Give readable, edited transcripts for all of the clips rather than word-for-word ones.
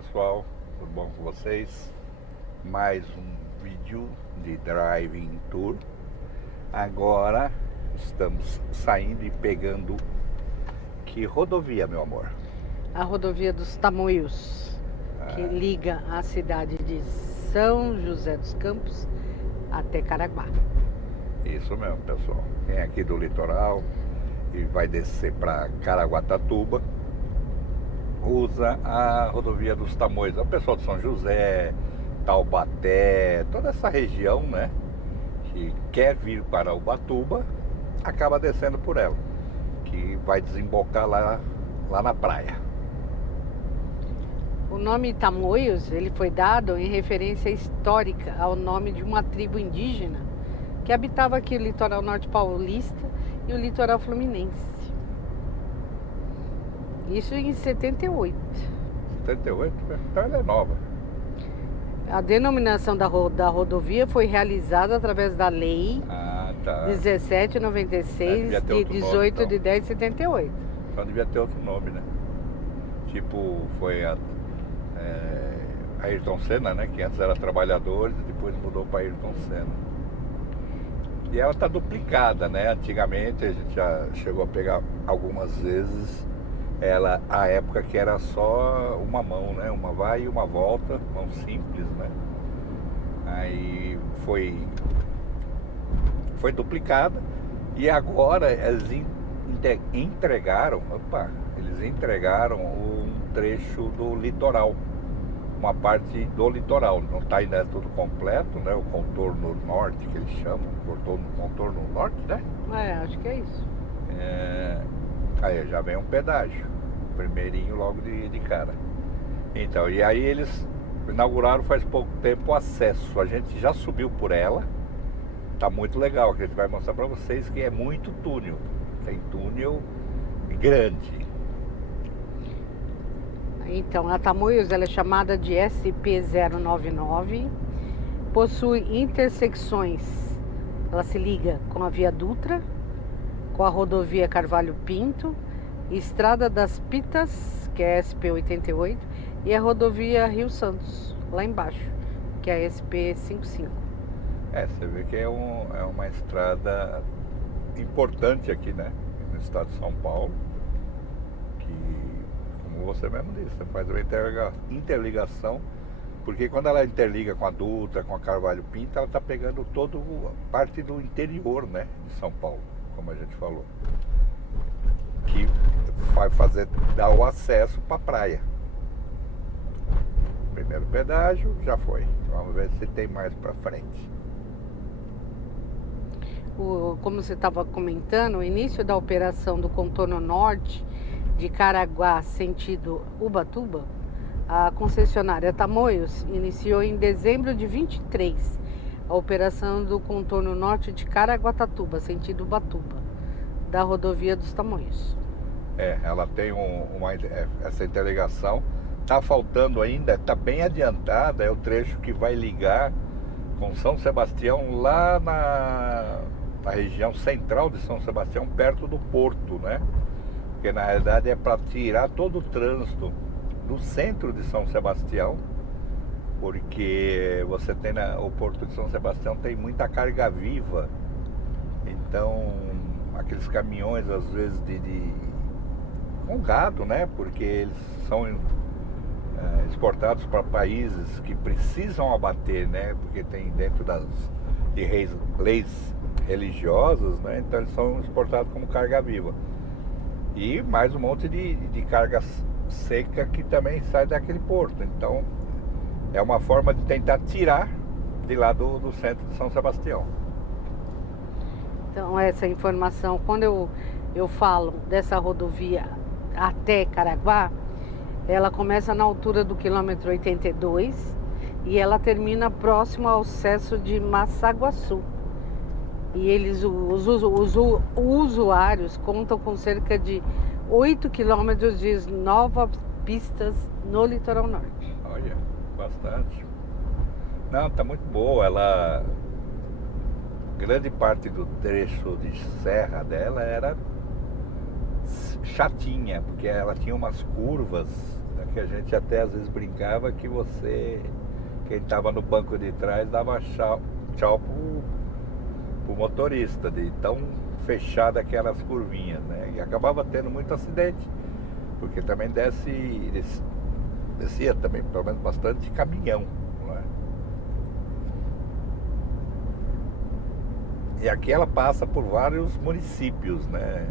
pessoal, tudo bom com vocês? Mais um vídeo de Driving Tour. Agora estamos saindo e pegando que rodovia, meu amor? A rodovia dos Tamoios, que liga a cidade de São José dos Campos até Caraguá. Isso mesmo, pessoal. Quem é aqui do litoral e vai descer para Caraguatatuba, usa a rodovia dos Tamoios. O pessoal de São José, Taubaté, toda essa região, né, que quer vir para Ubatuba, acaba descendo por ela, que vai desembocar lá na praia. O nome Tamoios, ele foi dado em referência histórica ao nome de uma tribo indígena que habitava aqui o litoral norte paulista e o litoral fluminense. Isso em 78. 78? Então ela é nova. A denominação da rodovia foi realizada através da Lei 1796, de 18 de 10 de 78. Só devia ter outro nome, né? Tipo, foi a Ayrton Senna, né? Que antes era Trabalhadores e depois mudou para Ayrton Senna. E ela está duplicada, né? Antigamente a gente já chegou a pegar algumas vezes ela, a época que era só uma mão, né? Uma vai e uma volta, mão simples, né? Aí foi duplicada e agora eles entregaram um trecho do litoral, uma parte do litoral. Não está ainda tudo completo, né? O contorno norte que eles chamam, contorno norte, né? Acho que é isso. Aí já vem um pedágio, primeirinho logo de cara. Então, e aí eles inauguraram faz pouco tempo o acesso. A gente já subiu por ela, tá muito legal. A gente vai mostrar para vocês que é muito túnel, tem túnel grande. Então, a Tamoios ela é chamada de SP-099, possui intersecções, ela se liga com a Via Dutra, com a rodovia Carvalho Pinto, Estrada das Pitas, que é a SP-88, e a rodovia Rio Santos, lá embaixo, que é a SP-55. Você vê que é uma estrada importante aqui, né, no estado de São Paulo, que, como você mesmo disse, você faz uma interligação, porque quando ela interliga com a Dutra, com a Carvalho Pinto, ela está pegando toda parte do interior, né, de São Paulo, como a gente falou, que vai dar o acesso para a praia. Primeiro pedágio já foi. Vamos ver se tem mais para frente. Como você estava comentando, o início da operação do contorno norte de Caraguá sentido Ubatuba, a concessionária Tamoios iniciou em dezembro de 23 a operação do contorno norte de Caraguatatuba, sentido Ubatuba, da rodovia dos Tamoios. Ela tem essa interligação. Tá faltando ainda, tá bem adiantada, é o trecho que vai ligar com São Sebastião lá na região central de São Sebastião, perto do porto, né? Porque na realidade é para tirar todo o trânsito do centro de São Sebastião, porque você tem o porto de São Sebastião tem muita carga viva, então aqueles caminhões às vezes com gado, né? Porque eles são exportados para países que precisam abater, né? Porque tem dentro de leis religiosas, né? Então eles são exportados como carga viva. E mais um monte de carga seca que também sai daquele porto. Então é uma forma de tentar tirar de lá do centro de São Sebastião. Então essa informação, quando eu falo dessa rodovia até Caraguá, ela começa na altura do quilômetro 82 e ela termina próximo ao acesso de Massaguaçu. E os usuários contam com cerca de 8 quilômetros de novas pistas no litoral norte. Olha, bastante. Não, tá muito boa. Grande parte do trecho de serra dela era chatinha, porque ela tinha umas curvas que a gente até às vezes brincava que quem estava no banco de trás, dava tchau pro motorista, de tão fechada aquelas curvinhas, né? E acabava tendo muito acidente, porque também descia também, pelo menos bastante caminhão, né? E aqui ela passa por vários municípios, né?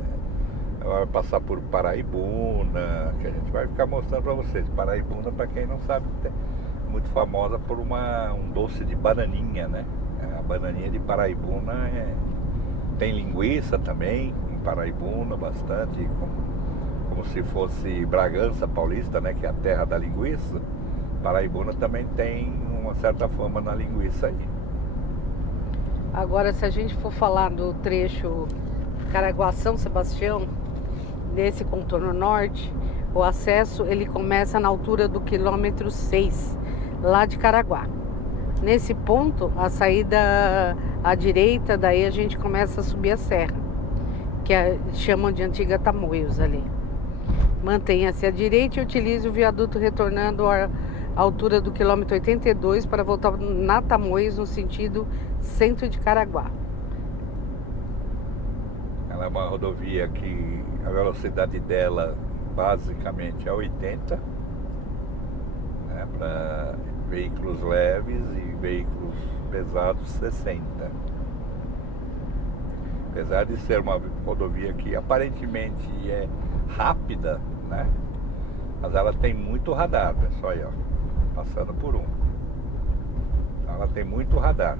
Ela vai passar por Paraibuna, que a gente vai ficar mostrando para vocês. Paraibuna, para quem não sabe, é muito famosa por um doce de bananinha, né? A bananinha de Paraibuna tem linguiça também, em Paraibuna, bastante, como se fosse Bragança Paulista, né? Que é a terra da linguiça. Paraibuna também tem uma certa fama na linguiça aí. Agora, se a gente for falar do trecho Caraguá-São Sebastião, nesse contorno norte, o acesso ele começa na altura do quilômetro 6, lá de Caraguá. Nesse ponto, a saída à direita, daí a gente começa a subir a serra, chamam de Antiga Tamoios ali. Mantenha-se à direita e utilize o viaduto retornando à altura do quilômetro 82 para voltar na Tamoios no sentido centro de Caraguá. Ela é uma rodovia que a velocidade dela basicamente é 80, né, para veículos leves e veículos pesados 60. Apesar de ser uma rodovia que aparentemente é rápida, né, mas ela tem muito radar, pessoal, aí, ó, passando por um. Ela tem muito radar.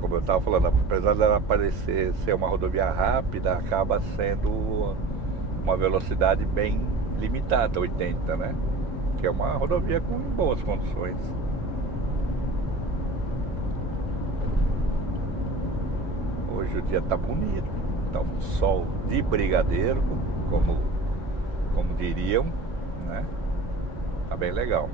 Como eu estava falando, apesar dela parecer ser uma rodovia rápida, acaba sendo uma velocidade bem limitada, 80, né? Que é uma rodovia com boas condições. Hoje o dia tá bonito, tá um sol de brigadeiro, como diriam, né? Tá bem legal.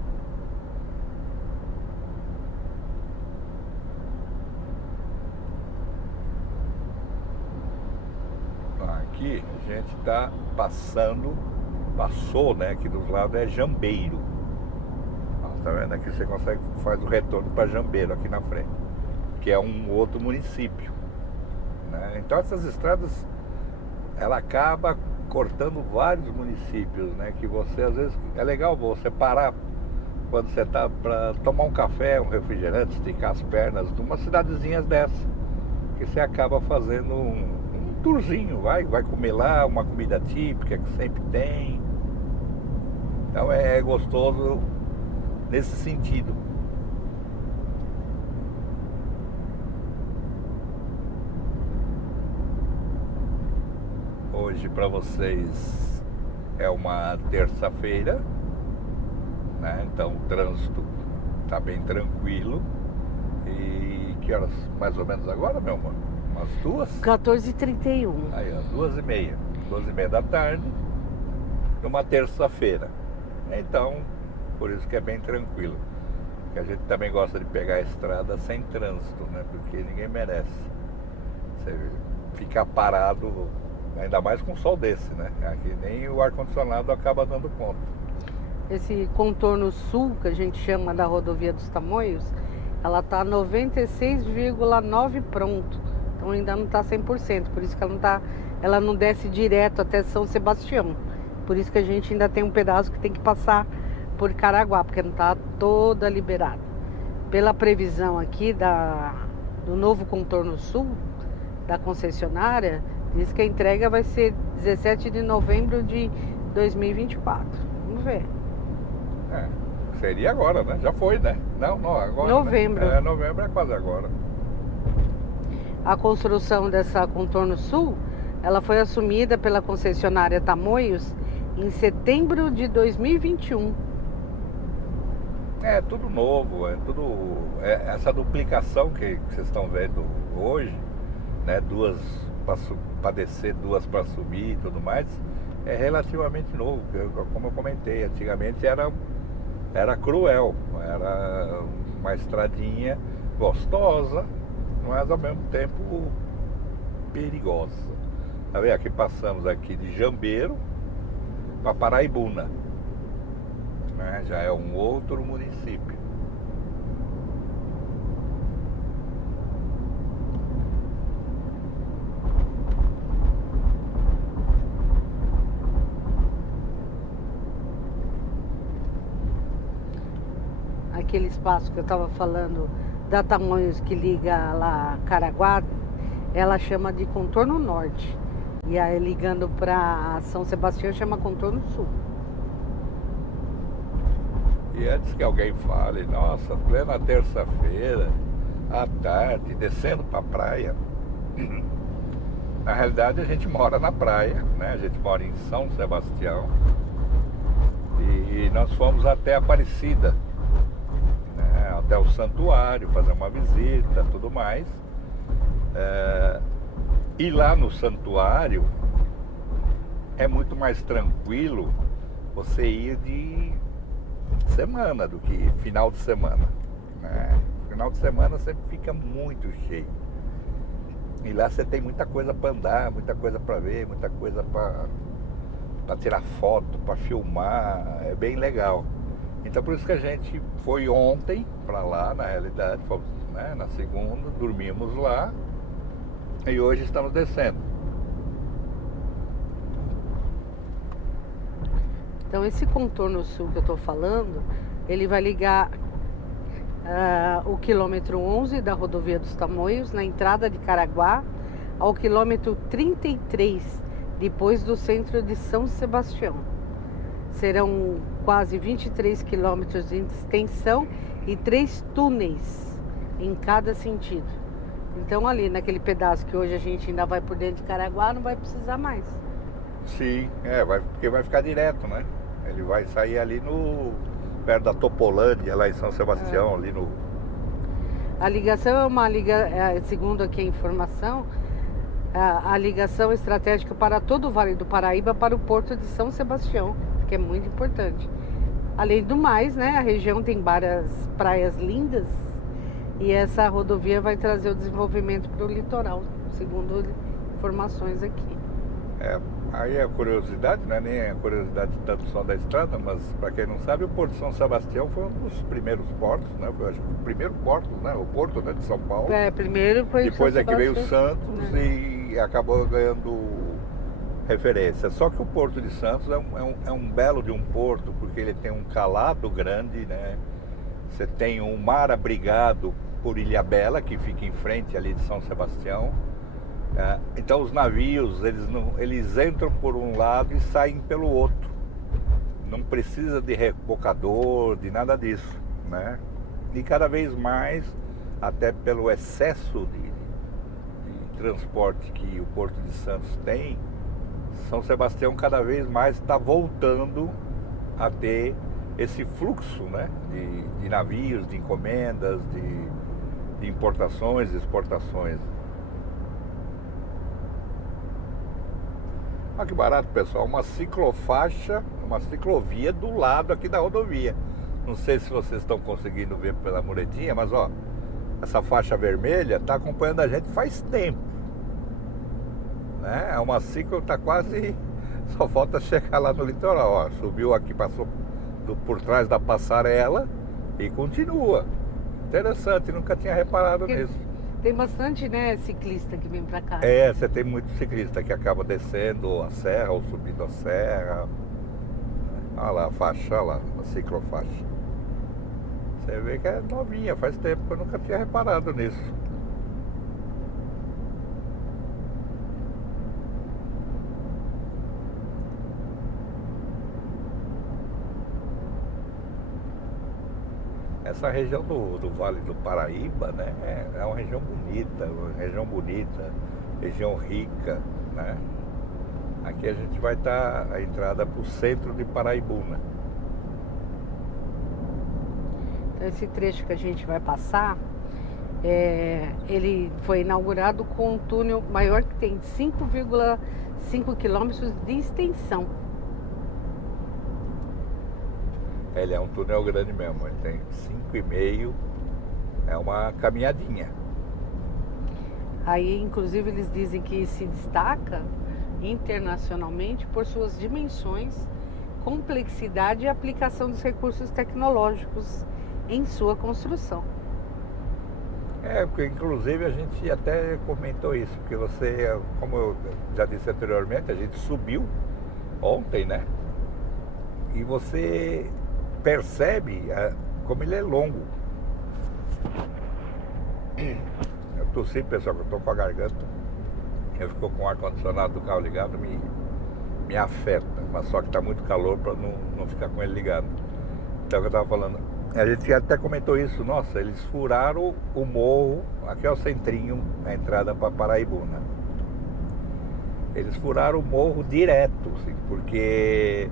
Aqui a gente tá passou, né? Aqui dos lados é Jambeiro. Ó, tá vendo? Aqui você faz o retorno para Jambeiro aqui na frente, que é um outro município, né? Então essas estradas, ela acaba cortando vários municípios, né? Que você às vezes é legal você parar quando você tá para tomar um café, um refrigerante, esticar as pernas, numa cidadezinha dessa, que você acaba fazendo um tourzinho, vai comer lá uma comida típica que sempre tem. Então é gostoso nesse sentido. Hoje para vocês é uma terça-feira, né? Então o trânsito tá bem tranquilo. E que horas mais ou menos agora, meu amor? Umas 14h31. Aí, ó, 2h30 da tarde, numa terça-feira. Então, por isso que é bem tranquilo. Porque a gente também gosta de pegar a estrada sem trânsito, né? Porque ninguém merece você ficar parado, ainda mais com um sol desse, né? Aqui nem o ar-condicionado acaba dando conta. Esse contorno sul, que a gente chama da rodovia dos Tamoios, ela tá 96,9 pronto. Então ainda não está 100%, por isso que ela não desce direto até São Sebastião. Por isso que a gente ainda tem um pedaço que tem que passar por Caraguá, porque não está toda liberada. Pela previsão aqui do novo contorno sul da concessionária, diz que a entrega vai ser 17 de novembro de 2024. Vamos ver. Seria agora, né? Já foi, né? Não, agora. Novembro. Né? Novembro é quase agora. A construção dessa contorno sul, ela foi assumida pela concessionária Tamoios em setembro de 2021. É tudo novo, essa duplicação que vocês estão vendo hoje, né? Duas para descer, duas para subir e tudo mais, é relativamente novo. Como eu comentei, antigamente era cruel, era uma estradinha gostosa, mas ao mesmo tempo perigosa. Tá vendo? Aqui passamos aqui de Jambeiro para Paraibuna. né? Já é um outro município. Aquele espaço que eu estava falando da Tamoios que liga lá Caraguá, ela chama de contorno norte. E aí ligando para São Sebastião chama contorno sul. E antes que alguém fale, nossa, plena terça-feira, à tarde, descendo para a praia. Na realidade a gente mora na praia, né? A gente mora em São Sebastião. E nós fomos até Aparecida, né? Até o santuário, fazer uma visita, tudo mais. E lá no santuário é muito mais tranquilo você ir de semana do que final de semana, né? Final de semana sempre fica muito cheio. E lá você tem muita coisa para andar, muita coisa para ver, muita coisa para tirar foto, para filmar, é bem legal. Então por isso que a gente foi ontem para lá, na realidade, fomos, né, na segunda, dormimos lá e hoje estamos descendo. Então esse contorno sul que eu estou falando, ele vai ligar o quilômetro 11 da rodovia dos Tamoios, na entrada de Caraguá, ao quilômetro 33, depois do centro de São Sebastião. Serão quase 23 quilômetros de extensão e 3 túneis em cada sentido. Então ali naquele pedaço que hoje a gente ainda vai por dentro de Caraguá, não vai precisar mais. Sim, porque vai ficar direto, né? Ele vai sair ali perto da Topolândia, lá em São Sebastião, ali no... A ligação é uma segundo aqui a informação, a ligação estratégica para todo o Vale do Paraíba para o Porto de São Sebastião, que é muito importante. Além do mais, né, a região tem várias praias lindas e essa rodovia vai trazer o desenvolvimento para o litoral, segundo informações aqui. Aí a curiosidade, não é nem a curiosidade tanto só da estrada, mas para quem não sabe, o Porto de São Sebastião foi um dos primeiros portos, né? Foi, acho que o primeiro porto, né? O Porto, né, de São Paulo. Primeiro foi depois São é que veio Sebastião, Santos, né? E acabou ganhando referência. Só que o Porto de Santos é um belo de um porto, porque ele tem um calado grande, né? Você tem um mar abrigado por Ilhabela, que fica em frente ali de São Sebastião. Então os navios, eles entram por um lado e saem pelo outro. Não precisa de rebocador, de nada disso, né? E cada vez mais, até pelo excesso de transporte que o Porto de Santos tem, São Sebastião cada vez mais está voltando a ter esse fluxo, né? De navios, de encomendas, de importações e exportações. Olha que barato, pessoal, uma ciclofaixa, uma ciclovia do lado aqui da rodovia. Não sei se vocês estão conseguindo ver pela muretinha, mas ó, essa faixa vermelha está acompanhando a gente faz tempo, né? É uma ciclo, tá quase, só falta chegar lá no litoral, ó. Subiu aqui, passou por trás da passarela e continua. Interessante, nunca tinha reparado nisso. Tem bastante, né, ciclista que vem pra cá. Você tem muito ciclista que acaba descendo a serra ou subindo a serra. Olha lá a faixa, olha lá, a ciclofaixa. Você vê que é novinha, faz tempo que eu nunca tinha reparado nisso. Essa região do Vale do Paraíba, né, é uma região bonita, região rica, né? Aqui a gente vai estar a entrada para o centro de Paraibuna. Então esse trecho que a gente vai passar, ele foi inaugurado com um túnel maior que tem 5,5 quilômetros de extensão. Ele é um túnel grande mesmo, ele tem 5,5, é uma caminhadinha. Aí, inclusive, eles dizem que se destaca internacionalmente por suas dimensões complexidade e aplicação dos recursos tecnológicos em sua construção. Porque inclusive a gente até comentou isso, que você, como eu já disse anteriormente, a gente subiu ontem, né? E você percebe como ele é longo. Eu tossi, pessoal, que eu tô com a garganta. Eu fico com o ar-condicionado do carro ligado, me afeta. Mas só que tá muito calor para não ficar com ele ligado. Então é o que eu tava falando. A gente até comentou isso, nossa, eles furaram o morro, aqui é o centrinho, a entrada para Paraibuna. Eles furaram o morro direto, assim, porque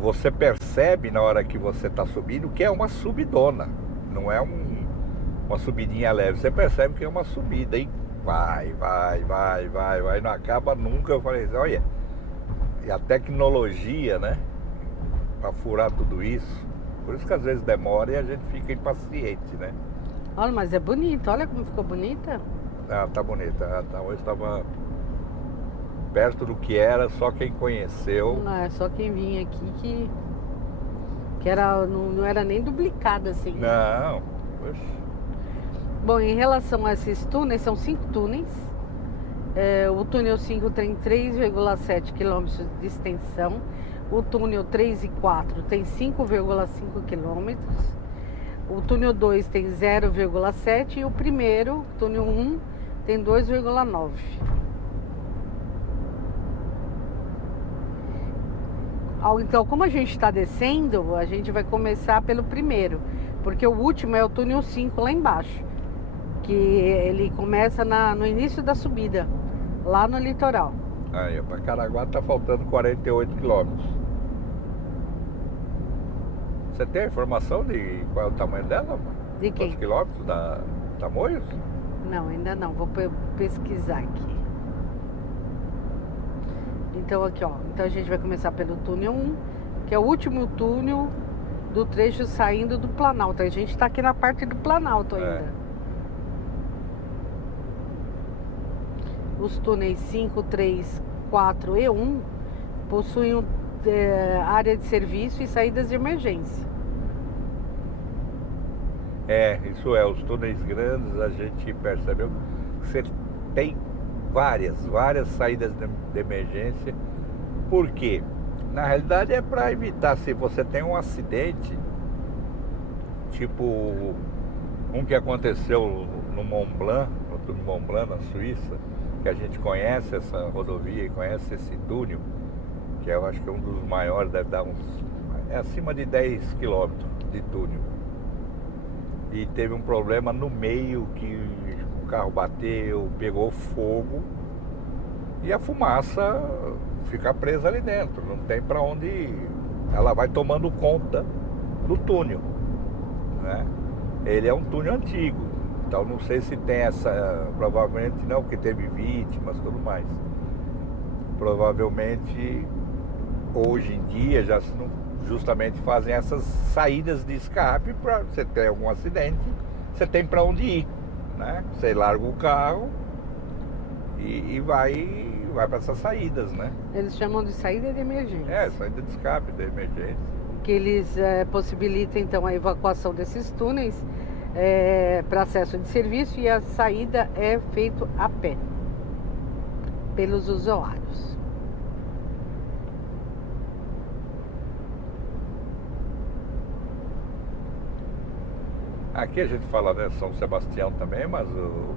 você percebe na hora que você está subindo que é uma subidona, não é uma subidinha leve, você percebe que é uma subida, e vai, não acaba nunca. Eu falei assim, olha, e a tecnologia, né, para furar tudo isso. Por isso que às vezes demora e a gente fica impaciente, né? Olha, mas é bonito, olha como ficou bonita. Ah, tá bonita. Hoje estava perto do que era, só quem conheceu. Não, é só quem vinha aqui que era, não era nem duplicada assim. Não. Oxe. Bom, em relação a esses túneis, são 5 túneis. O túnel 5 tem 3,7 km de extensão. O túnel 3 e 4 tem 5,5 km. O túnel 2 tem 0,7 e o primeiro, túnel 1, tem 2,9. Então, como a gente está descendo, a gente vai começar pelo primeiro, porque o último é o túnel 5 lá embaixo, que ele começa no início da subida, lá no litoral. Aí, para Caraguá tá faltando 48 quilômetros. Você tem a informação de qual é o tamanho dela? De quem? Quantos quilômetros da Tamoios? Não, ainda não, vou pesquisar aqui. Então aqui, ó, então a gente vai começar pelo túnel 1, que é o último túnel do trecho saindo do Planalto. A gente tá aqui na parte do Planalto ainda. Os túneis 5, 3, 4 e 1 possuem área de serviço e saídas de emergência. Isso é, os túneis grandes a gente percebeu que você tem várias saídas de emergência. Por quê? Na realidade é para evitar, se você tem um acidente, tipo um que aconteceu no Mont Blanc, no túnel Mont Blanc, na Suíça, que a gente conhece essa rodovia e conhece esse túnel, que eu acho que é um dos maiores, deve dar acima de 10 quilômetros de túnel. E teve um problema no meio que o carro bateu, pegou fogo e a fumaça fica presa ali dentro, não tem para onde ir. Ela vai tomando conta do túnel, né? Ele é um túnel antigo, então não sei se tem provavelmente não, porque teve vítimas e tudo mais. Provavelmente hoje em dia já justamente fazem essas saídas de escape para você ter algum acidente, você tem para onde ir, né? Você larga o carro e vai para essas saídas, né? Eles chamam de saída de emergência. Saída de escape, de emergência. Que eles possibilitam então a evacuação desses túneis para acesso de serviço, e a saída é feita a pé pelos usuários. Aqui a gente fala, né, São Sebastião também, mas o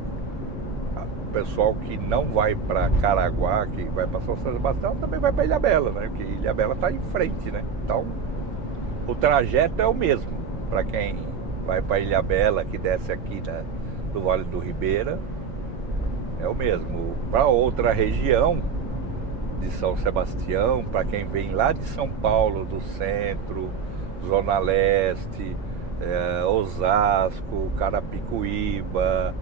pessoal que não vai para Caraguá, que vai para São Sebastião, também vai para Ilhabela, né? Porque Ilhabela está em frente, né? Então, o trajeto é o mesmo para quem vai para Ilhabela, que desce aqui, né, do Vale do Ribeira, é o mesmo. Para outra região de São Sebastião, para quem vem lá de São Paulo, do centro, Zona Leste, Osasco, Carapicuíba,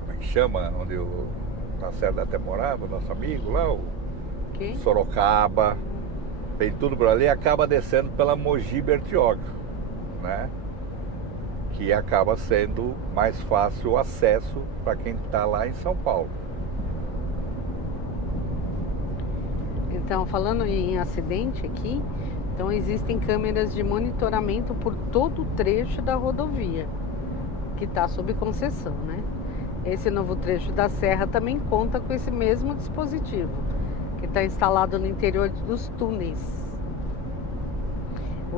como é que chama? Onde o Lacerda até morava, nosso amigo lá, Quem? Sorocaba, vem tudo por ali e acaba descendo pela Mogi Bertioga, né? Que acaba sendo mais fácil o acesso para quem está lá em São Paulo. Então, falando em acidente aqui, então existem câmeras de monitoramento por todo o trecho da rodovia, que está sob concessão, né? Esse novo trecho da serra também conta com esse mesmo dispositivo, que está instalado no interior dos túneis.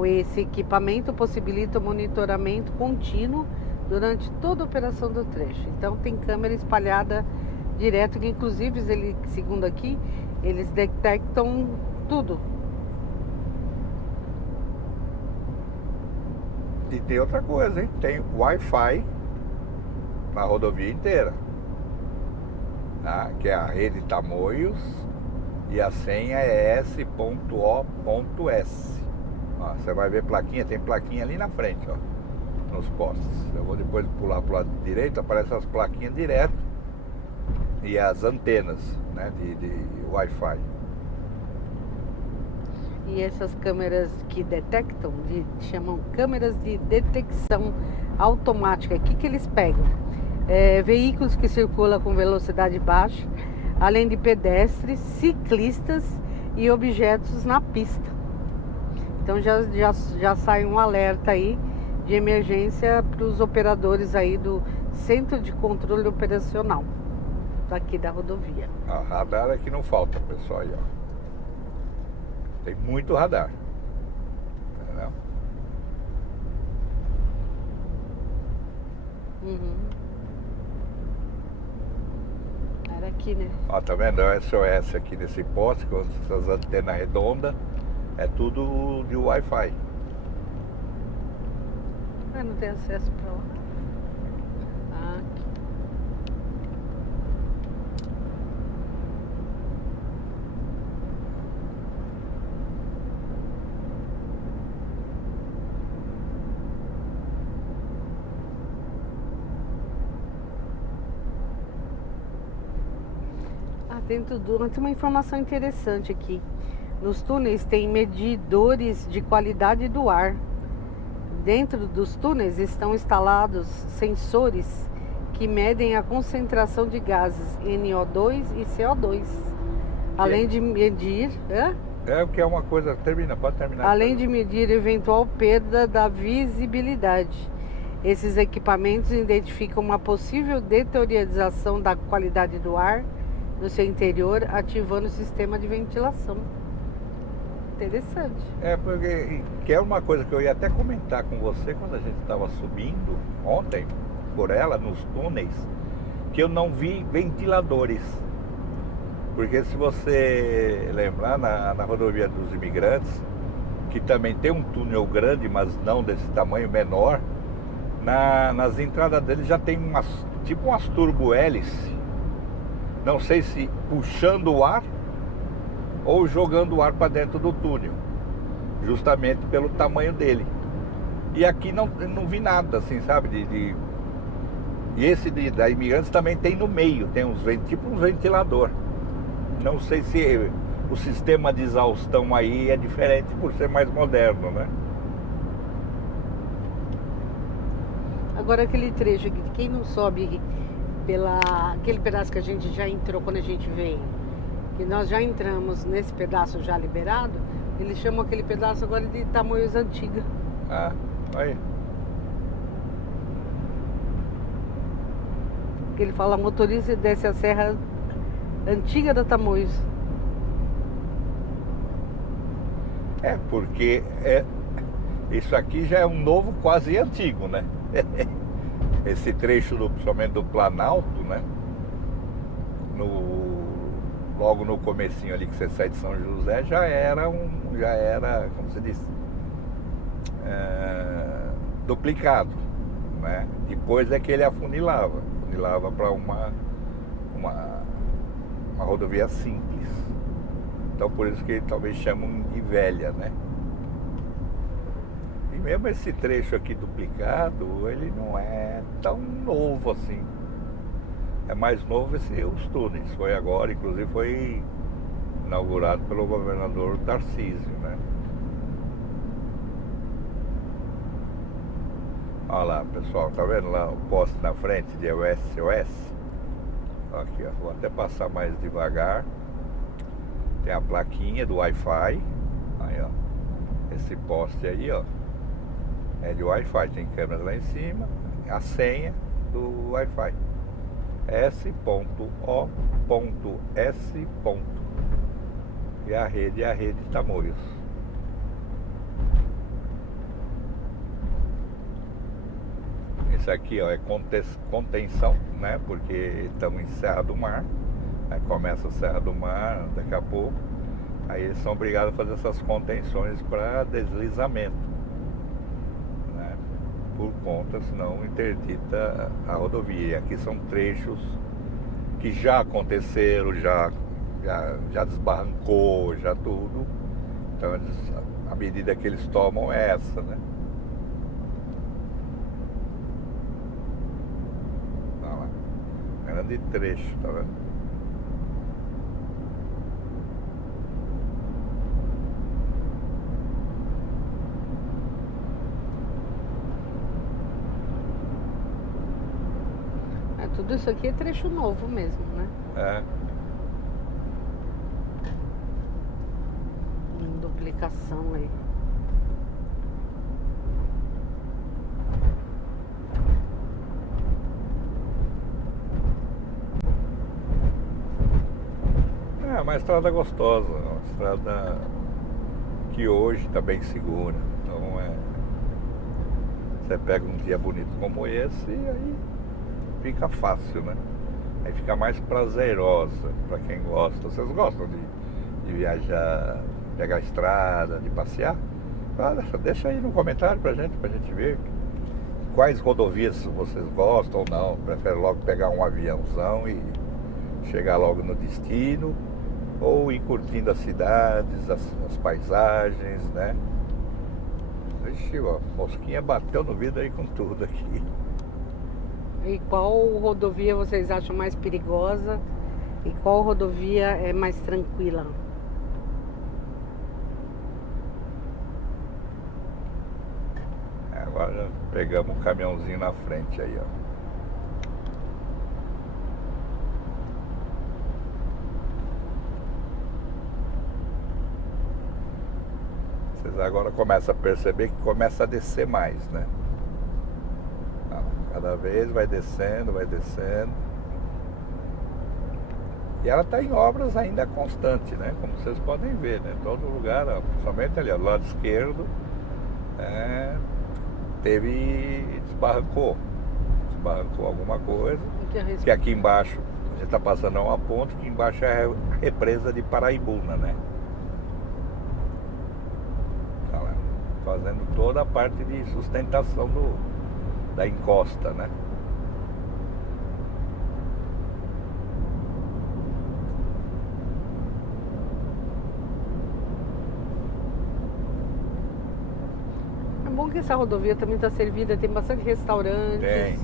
Esse equipamento possibilita o monitoramento contínuo durante toda a operação do trecho. Então tem câmera espalhada direto, que inclusive, ele, segundo aqui, eles detectam tudo. E tem outra coisa, hein? Tem Wi-Fi na rodovia inteira, tá? Que é a rede Tamoios, e a senha é S.O.S. Ó, você vai ver plaquinha, tem plaquinha ali na frente, ó, nos postes. Eu vou depois pular pro lado direito, aparecem as plaquinhas direto e as antenas, né, de Wi-Fi. E essas câmeras que detectam, chamam câmeras de detecção automática. O que eles pegam? Veículos que circulam com velocidade baixa, além de pedestres, ciclistas e objetos na pista. Então já sai um alerta aí de emergência para os operadores aí do Centro de Controle Operacional daqui da rodovia. A radar é que não falta, pessoal, aí, ó. Tem muito radar, entendeu? Era aqui, né? Ó, tá vendo? É o SOS aqui nesse poste, com essas antenas redondas, é tudo de Wi-Fi. Ah, não tem acesso para lá. Ah, aqui. Tem tudo. Tem uma informação interessante aqui. Nos túneis tem medidores de qualidade do ar. Dentro dos túneis estão instalados sensores que medem a concentração de gases NO2 e CO2. Além de medir... É o que é uma coisa... pode terminar. Além de medir eventual perda da visibilidade. Esses equipamentos identificam uma possível deteriorização da qualidade do ar no seu interior, ativando o sistema de ventilação. Interessante. Porque que é uma coisa que eu ia até comentar com você quando a gente estava subindo ontem por ela, nos túneis, que eu não vi ventiladores. Porque se você lembrar, na rodovia dos Imigrantes, que também tem um túnel grande, mas não desse tamanho, menor, nas entradas dele já tem tipo umas turbo-hélice. Não sei se puxando o ar ou jogando o ar para dentro do túnel, justamente pelo tamanho dele. E aqui não vi nada, assim, sabe? E esse da Imigrantes também tem no meio, tem tipo uns ventilador. Não sei se o sistema de exaustão aí é diferente por ser mais moderno, né? Agora aquele trecho aqui, quem não sobe aquele pedaço que a gente já entrou quando a gente veio, que nós já entramos nesse pedaço já liberado, eles chamam aquele pedaço agora de Tamoios Antiga. Ah, aí. Ele fala, motorista desce a serra antiga da Tamoios. Porque isso aqui já é um novo quase antigo, né? Esse trecho, principalmente do Planalto, né? Logo no comecinho ali que você sai de São José, já era, como se diz, duplicado, né? Depois é que ele afunilava para uma rodovia simples. Então por isso que talvez chamam de velha, né? E mesmo esse trecho aqui duplicado, ele não é tão novo assim. É mais novo os túneis. Foi agora, inclusive foi inaugurado pelo governador Tarcísio, né? Olha lá, pessoal, tá vendo lá o poste na frente de SOS? Aqui, ó, vou até passar mais devagar. Tem a plaquinha do Wi-Fi. Aí, ó. Esse poste aí, ó. É de Wi-Fi. Tem câmeras lá em cima. A senha do Wi-Fi. S.O.S. E a rede é a rede Tamoios. Esse aqui, ó, é contenção, né? Porque estamos em Serra do Mar. Aí começa a Serra do Mar, daqui a pouco. Aí eles são obrigados a fazer essas contenções para deslizamento, né? Por conta, senão interdita a rodovia. E aqui são trechos que já aconteceram, já desbarrancou, já tudo. Então a medida que eles tomam é essa, né? Olha lá, grande trecho, tá vendo? Tudo isso aqui é trecho novo mesmo, né? É. Duplicação aí. É uma estrada gostosa, uma estrada que hoje está bem segura. Então você pega um dia bonito como esse e aí fica fácil, né? Aí fica mais prazerosa para quem gosta. Vocês gostam de viajar, pegar a estrada, de passear? Ah, deixa aí no comentário pra gente ver quais rodovias vocês gostam ou não. Prefere logo pegar um aviãozão e chegar logo no destino, ou ir curtindo as cidades, as paisagens, né? Ixi, ó, mosquinha bateu no vidro aí com tudo aqui. E qual rodovia vocês acham mais perigosa? E qual rodovia é mais tranquila? Agora pegamos um caminhãozinho na frente aí, ó. Vocês agora começam a perceber que começa a descer mais, né? Cada vez vai descendo, vai descendo. E ela está em obras ainda constante, né? Como vocês podem ver, né? Todo lugar, ó, principalmente ali, ó, do lado esquerdo, desbarrancou alguma coisa. Que aqui embaixo, a gente está passando a uma ponte, que embaixo é a represa de Paraibuna, né? Tá lá, fazendo toda a parte de sustentação da encosta, né? É bom que essa rodovia também está servida, tem bastante restaurantes. Tem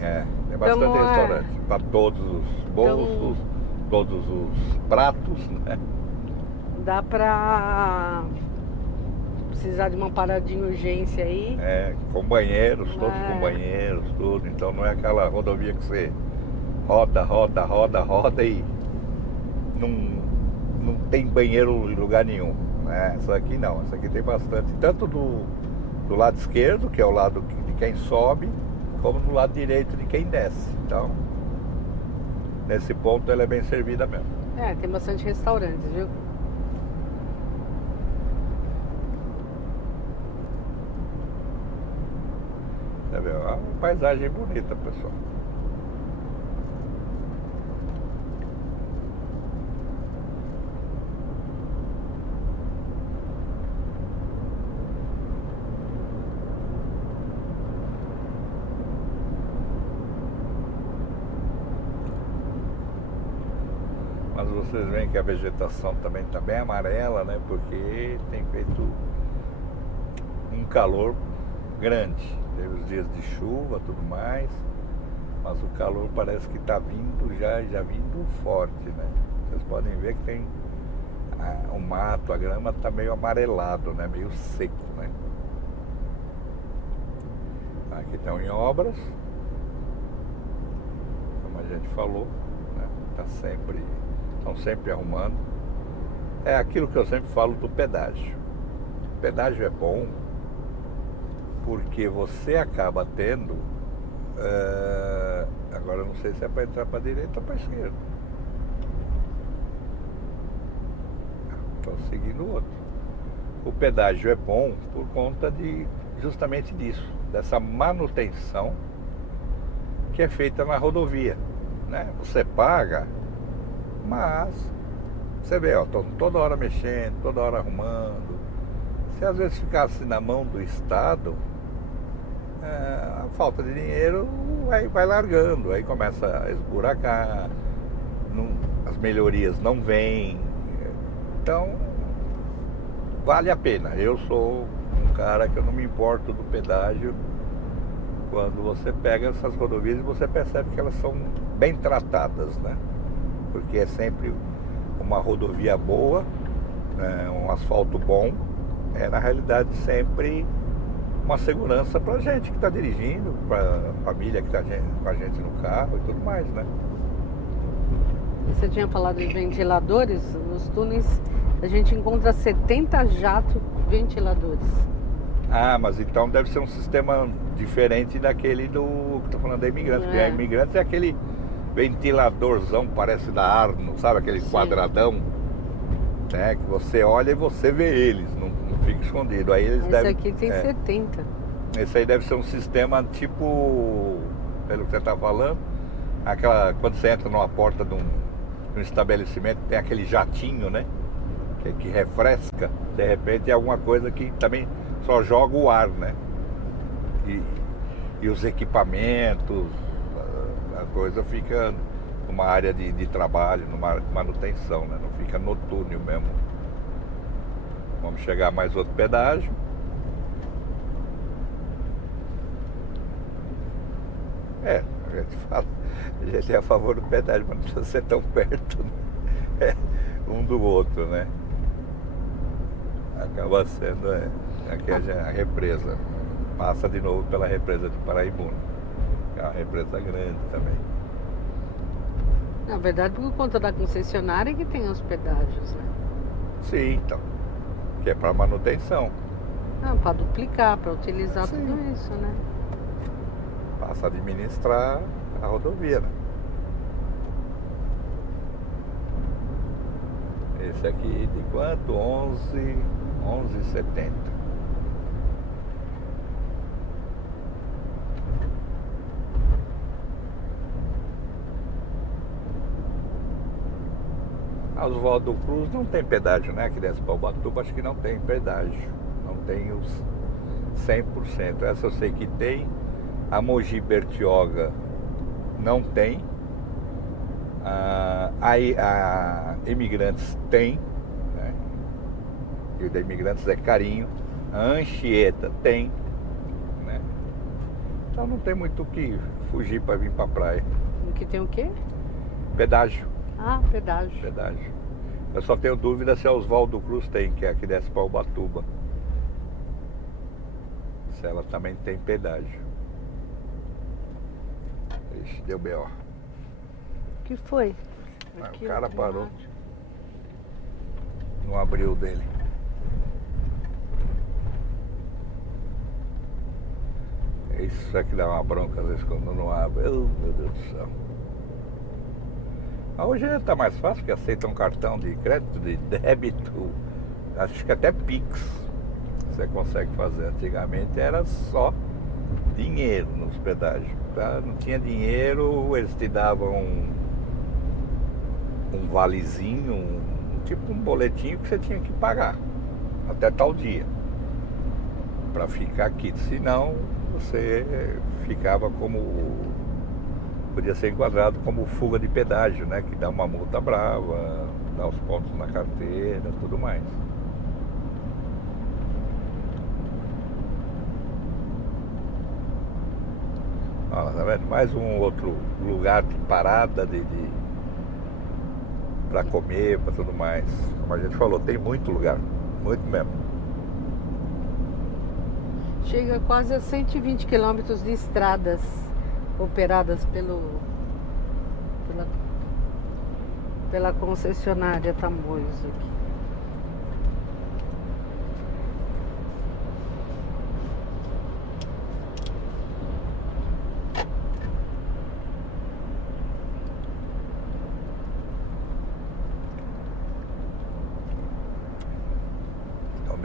bastante Então, restaurante para todos os bolsos, todos os pratos, né? Dá pra precisar de uma parada de urgência aí. Com banheiros, todos com banheiros, tudo. Então não é aquela rodovia que você roda e não tem banheiro em lugar nenhum, né? Essa aqui não, essa aqui tem bastante, tanto do lado esquerdo, que é o lado de quem sobe, como do lado direito de quem desce. Então, nesse ponto ela é bem servida mesmo. Tem bastante restaurantes, viu? Você vê, uma paisagem bonita, pessoal. Mas vocês veem que a vegetação também está bem amarela, né? Porque tem feito um calor grande. Teve os dias de chuva, tudo mais, mas o calor parece que está vindo já vindo forte, né? Vocês podem ver que tem o mato, a grama está meio amarelado, né? Meio seco, né? Aqui estão em obras, como a gente falou, né? Estão sempre arrumando. É aquilo que eu sempre falo do pedágio. O pedágio é bom porque você acaba tendo. Agora eu não sei se é para entrar para a direita ou para a esquerda. Estou seguindo o outro. O pedágio é bom por conta justamente disso, dessa manutenção que é feita na rodovia, né? Você paga, mas você vê, ó, tô toda hora mexendo, toda hora arrumando. Se às vezes ficasse na mão do Estado, a falta de dinheiro vai largando, aí começa a esburacar, as melhorias não vêm. Então, vale a pena. Eu sou um cara que eu não me importo do pedágio quando você pega essas rodovias e você percebe que elas são bem tratadas, né? Porque é sempre uma rodovia boa, né? Um asfalto bom, na realidade sempre uma segurança para a gente que está dirigindo, para a família que está com a gente no carro e tudo mais, né? Você tinha falado de ventiladores, nos túneis a gente encontra 70 jatos ventiladores. Ah, mas então deve ser um sistema diferente daquele que estou falando da Imigrantes, porque a Imigrantes é aquele ventiladorzão, parece da Arno, sabe? Aquele quadradão, né? Que você olha e você vê eles, não fica escondido. Aí eles Esse aqui tem 70. Esse aí deve ser um sistema tipo, pelo que você está falando, quando você entra numa porta de um estabelecimento, tem aquele jatinho, né? Que refresca, de repente é alguma coisa que também só joga o ar, né? E os equipamentos, a coisa fica numa área de trabalho, numa manutenção, né? Não fica no túnel mesmo. Vamos chegar a mais outro pedágio. A gente fala, a gente é a favor do pedágio, mas não precisa ser tão perto, né? Um do outro, né? Acaba sendo aqui a represa. Passa de novo pela represa de Paraibuna, que é uma represa grande também. Na verdade, por conta da concessionária que tem os pedágios, né? Sim, então. Que é para manutenção. Para duplicar, para utilizar tudo isso, né? Passa a administrar a rodovia, né? Esse aqui de quanto? 11,70. Oswaldo Cruz não tem pedágio, né? Aqui desce para Ubatuba, acho que não tem pedágio. Não tem os 100%. Essa eu sei que tem. A Mogi Bertioga não tem. A Imigrantes tem, né? E o da Imigrantes é carinho. A Anchieta tem, né? Então não tem muito o que fugir para vir para a praia. Que tem o quê? Pedágio. Pedágio. Pedágio. Eu só tenho dúvida se a Oswaldo Cruz tem, que é aqui desce para Ubatuba. Se ela também tem pedágio. Ixi, deu B.O. O que foi? O cara parou no abril dele. Isso é que dá uma bronca às vezes quando não abre. Oh, meu Deus do céu. Mas hoje está mais fácil, porque aceita um cartão de crédito, de débito. Acho que até Pix você consegue fazer. Antigamente era só dinheiro nos pedágios. Não tinha dinheiro, eles te davam um valezinho, tipo um boletinho que você tinha que pagar até tal dia para ficar aqui. Senão você ficava podia ser enquadrado como fuga de pedágio, né? Que dá uma multa brava, dá os pontos na carteira, tudo mais. Olha, tá vendo? Mais um outro lugar de parada para comer, para tudo mais. Como a gente falou, tem muito lugar, muito mesmo. Chega quase a 120 quilômetros de estradas operadas pela concessionária Tamoios aqui.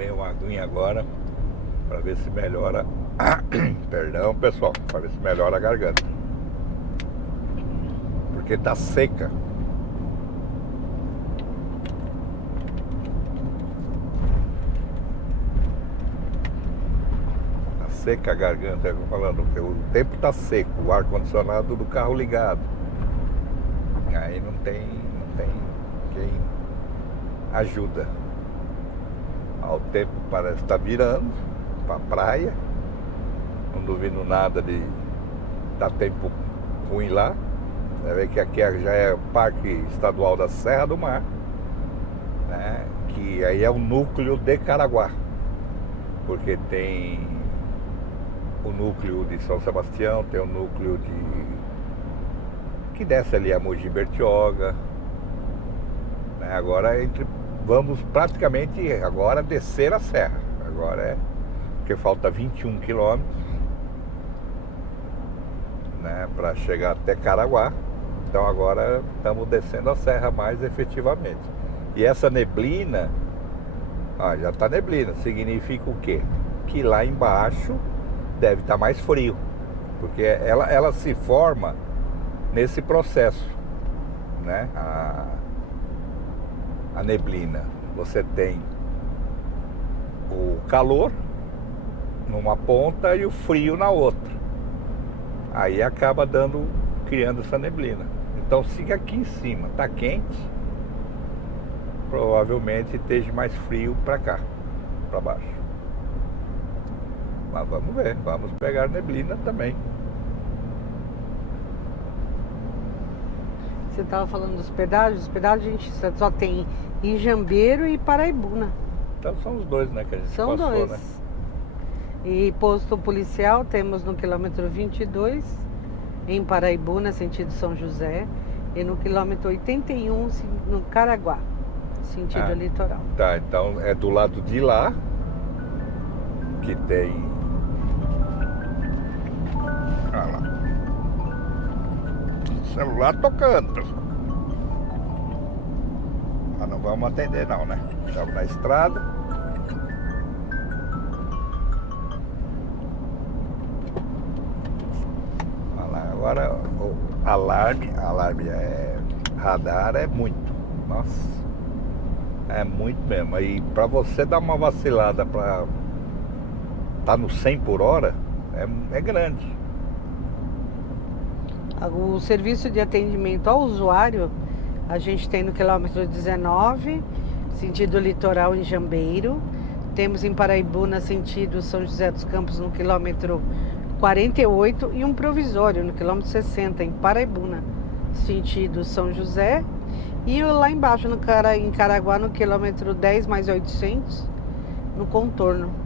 Tomei uma aguinha agora para ver se melhora. Perdão, pessoal, para ver se melhora a garganta. Porque tá seca. Tá seca a garganta, eu tô falando, porque o tempo tá seco, o ar-condicionado do carro ligado. Aí não tem quem ajuda. O tempo parece estar virando para praia. Não duvido nada de dar tempo ruim lá. Você vê que aqui já é o Parque Estadual da Serra do Mar, né? Que aí é o núcleo de Caraguá. Porque tem o núcleo de São Sebastião, tem o núcleo que desce ali a Mogi Bertioga, né? Agora vamos praticamente agora descer a serra. Agora é porque falta 21 quilômetros, né, para chegar até Caraguá. Então agora estamos descendo a serra mais efetivamente. E essa neblina, já está neblina, significa o quê? Que lá embaixo deve estar mais frio, porque ela se forma nesse processo, né? A neblina, você tem o calor numa ponta e o frio na outra. Aí acaba criando essa neblina. Então se aqui em cima tá quente, provavelmente esteja mais frio para cá, para baixo. Mas vamos ver, vamos pegar neblina também. Você estava falando dos pedágios. Os pedágios a gente só tem em Jambeiro e Paraibuna. Então são os dois, né, que a gente São passou, dois. né? E posto policial temos no quilômetro 22, em Paraibuna, sentido São José, e no quilômetro 81, no Caraguá, sentido litoral. Tá, então é do lado de lá que tem... Olha lá. Celular tocando, pessoal. Mas não vamos atender não, né? Estamos na estrada. Olha lá, agora o alarme radar é muito. Nossa, é muito mesmo. Aí pra você dar uma vacilada pra tá no 100 por hora, é grande. O serviço de atendimento ao usuário, a gente tem no quilômetro 19, sentido litoral em Jambeiro. Temos em Paraibuna, sentido São José dos Campos, no quilômetro 48. E um provisório no quilômetro 60, em Paraibuna, sentido São José. E lá embaixo, em Caraguá, no quilômetro 10 mais 800, no contorno.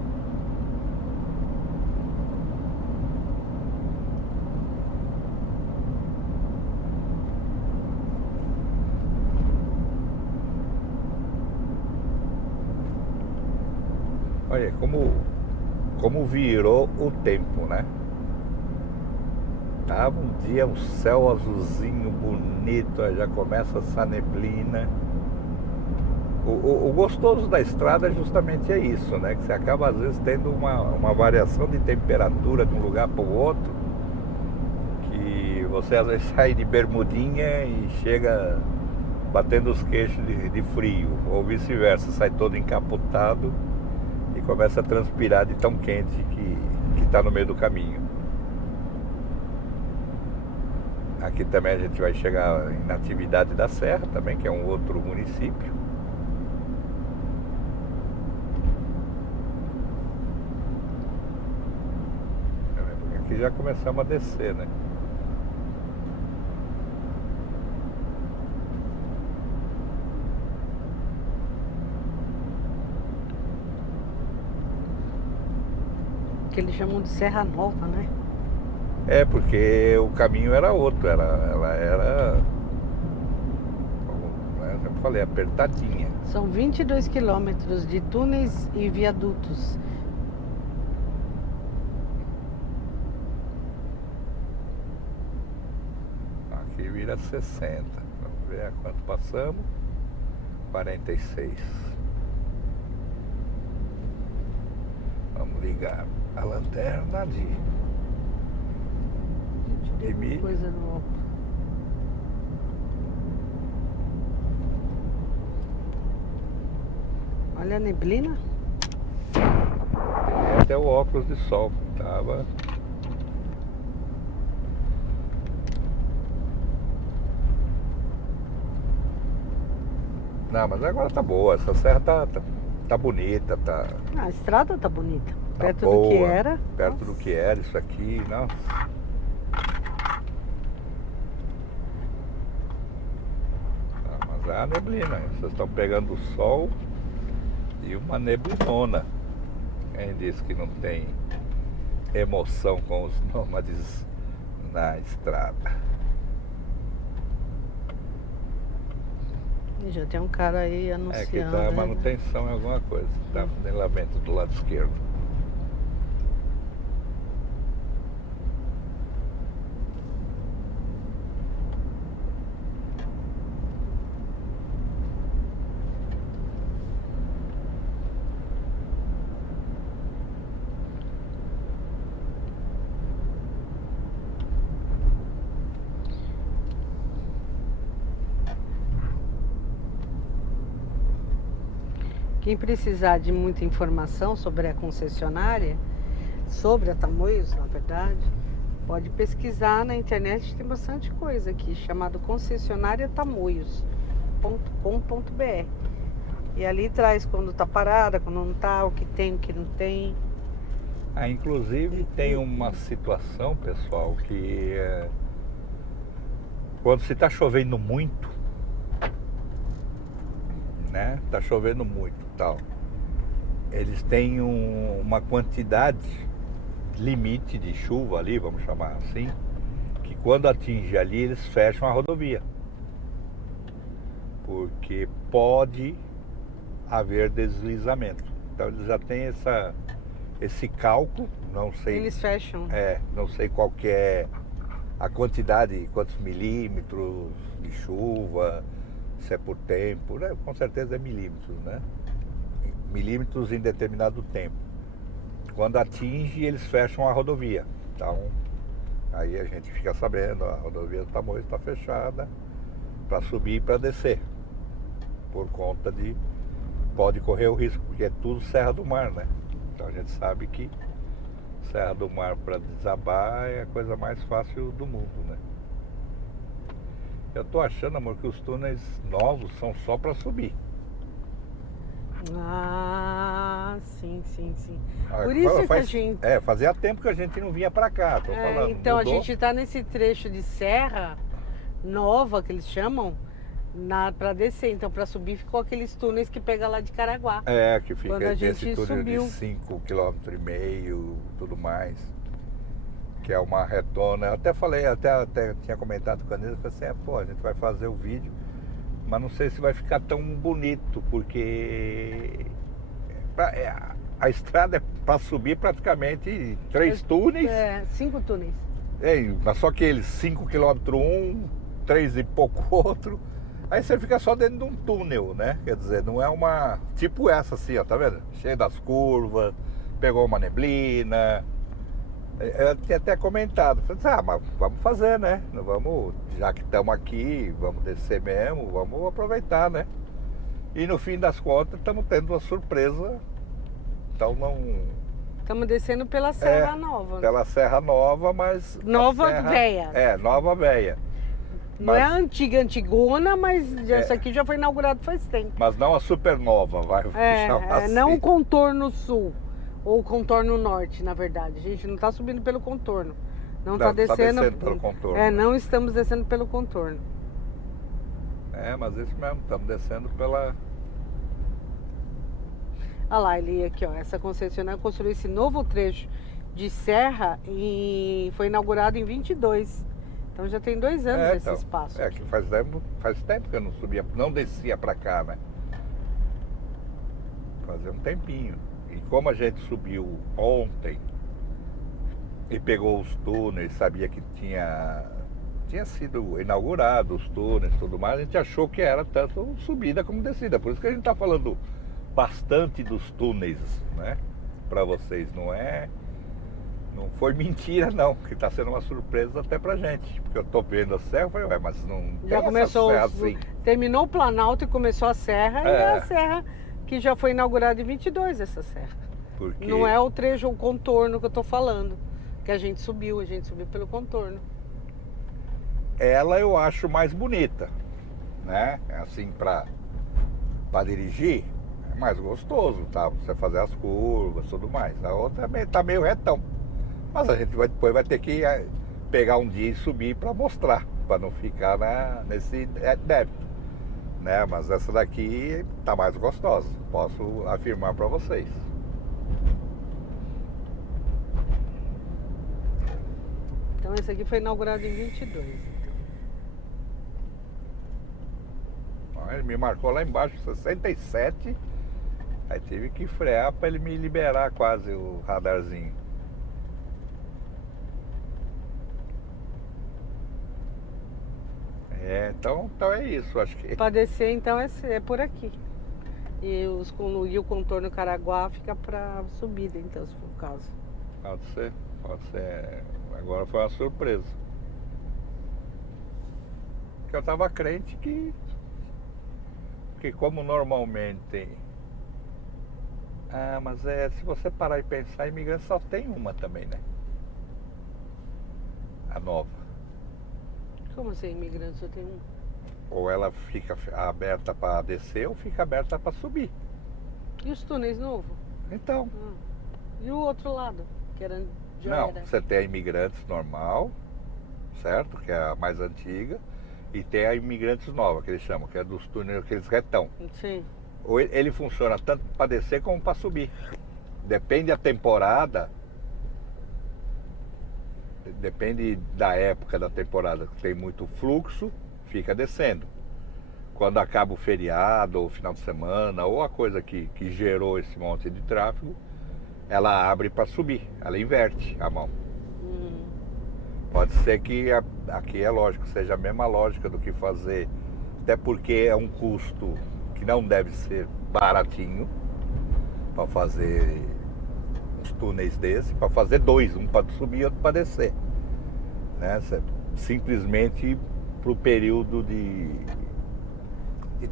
Olha como virou o tempo, né? Tava um dia um céu azulzinho bonito, aí já começa essa neblina. O gostoso da estrada justamente é isso, né? Que você acaba às vezes tendo uma variação de temperatura de um lugar para o outro, que você às vezes sai de bermudinha e chega batendo os queixos de frio, ou vice-versa, sai todo encapotado e começa a transpirar de tão quente que está no meio do caminho. Aqui também a gente vai chegar em Natividade da Serra também, que é um outro município. Aqui já começamos a descer, né? Que eles chamam de Serra Nova, né? É, porque o caminho era outro, ela era, né, como eu falei, apertadinha. São 22 quilômetros de túneis e viadutos. Aqui vira 60. Vamos ver a quanto passamos. 46. ligar a lanterna de milho. Coisa no óculos. Olha a neblina. Até o óculos de sol tava. Não, mas agora tá boa. Essa serra tá bonita, tá A estrada tá bonita. Perto do boa, que era. perto Nossa. do que era isso aqui, não. Mas é a neblina. Vocês estão pegando o sol e uma neblinona. Quem disse que não tem emoção com os nômades na estrada? E já tem um cara aí É que anunciando. tá né? manutenção em alguma coisa. Tá funilamento do lado esquerdo. Quem precisar de muita informação sobre a concessionária, sobre a Tamoios, na verdade, pode pesquisar na internet, tem bastante coisa aqui, chamado concessionariatamoios.com.br. E ali traz quando tá parada, quando não tá, o que tem, o que não tem. Ah, inclusive tem uma situação, pessoal, que quando se está chovendo muito, né? Tá chovendo muito, tal. Eles têm uma quantidade limite de chuva ali, vamos chamar assim, que quando atinge ali eles fecham a rodovia, porque pode haver deslizamento. Então eles já têm esse cálculo, não sei. Eles fecham. Não sei qual que é a quantidade, quantos milímetros de chuva, se é por tempo, né? Com certeza é milímetros, né? Milímetros em determinado tempo. Quando atinge, eles fecham a rodovia. Então, aí a gente fica sabendo, a rodovia do Tamoios está fechada para subir e para descer. Por conta de, pode correr o risco, porque é tudo Serra do Mar, né? Então a gente sabe que Serra do Mar para desabar é a coisa mais fácil do mundo, né? Eu tô achando, amor, que os túneis novos são só para subir. Ah, sim. Ah, Por isso que a gente... fazia tempo que a gente não vinha para cá, tô falando. Então, mudou. a gente tá nesse trecho de serra nova, que eles chamam, para descer. Então, para subir, ficou aqueles túneis que pega lá de Caraguá. Que fica Quando a nesse gente túnel subiu. de 5,5 km, tudo mais. Que é uma retona. Eu até falei, até tinha comentado com a Nilza, falei assim, a gente vai fazer o vídeo, mas não sei se vai ficar tão bonito, porque a estrada é para subir praticamente 3 túneis. 5 túneis. Mas só que eles 5 km um, 3 e pouco outro. Aí você fica só dentro de um túnel, né? Quer dizer, não é uma... Tipo essa assim, ó, tá vendo? Cheio das curvas, pegou uma neblina. Eu tinha até comentado, falei assim, mas vamos fazer, né? Vamos, já que estamos aqui, vamos descer mesmo, vamos aproveitar, né? E no fim das contas estamos tendo uma surpresa. Então não... Estamos descendo pela Serra Nova. Pela Serra Nova, mas... Nova véia. Nova véia. Não é a antigona, mas isso aqui já foi inaugurado faz tempo. Mas não a supernova, vai chamar assim. Não o contorno sul, ou o contorno norte, na verdade. A gente não está subindo pelo contorno. Não está descendo, pelo contorno. Não estamos descendo pelo contorno. Mas isso mesmo, estamos descendo pela... Olha lá, ele aqui, ó. Essa concessionária construiu esse novo trecho de serra e foi inaugurado em 22. Então já tem 2 anos esse espaço. Que faz tempo que eu não subia, não descia para cá, né? Fazia um tempinho. E como a gente subiu ontem e pegou os túneis, sabia que tinha sido inaugurado os túneis e tudo mais, a gente achou que era tanto subida como descida. Por isso que a gente está falando bastante dos túneis, né? para vocês, não foi mentira não, que está sendo uma surpresa até pra gente, porque eu tô vendo a serra, eu falei, ué, mas não Já tem começou, essa serra assim. terminou o Planalto e começou a serra, e É. a serra que já foi inaugurada em 22, essa serra. Porque Não é o trecho, o contorno que eu tô falando, que a gente subiu pelo contorno. ela eu acho mais bonita, né? Assim, pra dirigir, é mais gostoso, tá? Você fazer as curvas e tudo mais. A outra tá meio retão. Mas a gente depois vai ter que pegar um dia e subir para mostrar, para não ficar nesse débito, né? Mas essa daqui tá mais gostosa, posso afirmar para vocês. Então esse aqui foi inaugurado em 22. Então, ele me marcou lá embaixo 67, aí tive que frear para ele me liberar quase o radarzinho. Então é isso, acho que. Para descer então é por aqui. E o contorno Caraguá fica para subida, então, se for o caso. Pode ser. Agora foi uma surpresa. Porque eu tava crente que como normalmente. Mas se você parar e pensar, a imigrante só tem uma também, né? A nova. Como assim, imigrante só tem um? Ou ela fica aberta para descer ou fica aberta para subir. E os túneis novos? Então. E o outro lado? Que era, Não, você tem a Imigrantes normal, certo? Que é a mais antiga. E tem a Imigrantes nova, que eles chamam, que é dos túneis, aqueles retão. Sim. Ou ele funciona tanto para descer como para subir. Depende da temporada. Depende da época da temporada, que tem muito fluxo, fica descendo. Quando acaba o feriado, ou o final de semana, ou a coisa que gerou esse monte de tráfego, ela abre para subir, ela inverte a mão. Pode ser que aqui é lógico, seja a mesma lógica do que fazer, até porque é um custo que não deve ser baratinho para fazer uns túneis desse, para fazer dois, um para subir e outro para descer, né? Simplesmente para o período de